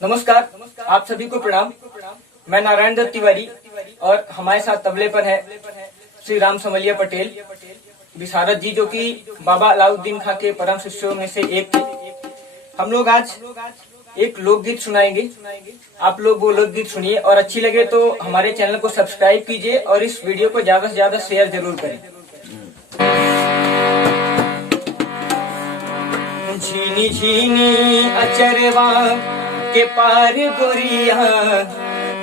नमस्कार, आप सभी को प्रणाम। मैं नारायण दत्त तिवारी और हमारे साथ तबले पर है श्री राम समलिया पटेल विशारद जी, जो कि बाबा अलाउद्दीन खां के परम शिष्यों में से एक थे। हम लोग आज एक लोकगीत सुनाएंगे। आप लोग वो लोकगीत सुनिए और अच्छी लगे तो हमारे चैनल को सब्सक्राइब कीजिए और इस वीडियो को ज्यादा से ज्यादा शेयर जरूर करें। झीनी झीनी अचरवा के पार गोरिया,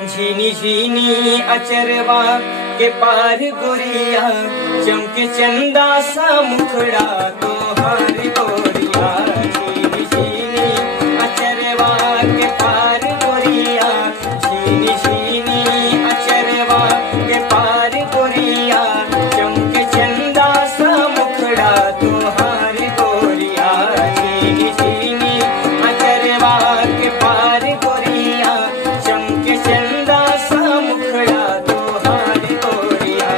झीनी झीनी अचरवा के पार गोरिया, चमके चंदा सा मुखड़ा तोहार गोरिया। झीनी झीनी अचरवा के पार गोरिया, झीनी झीनी अचरवा के पार गोरिया, चमके चंदा सा मुखड़ा तोहार गोरिया। झीनी झीनी अचरवा के पार गोरिया, चमके चंदा सा मुखड़ा तोहार गोरिया।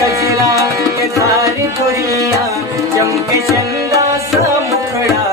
कजरा के धार गोरिया, चमके चंदा सा मुखड़ा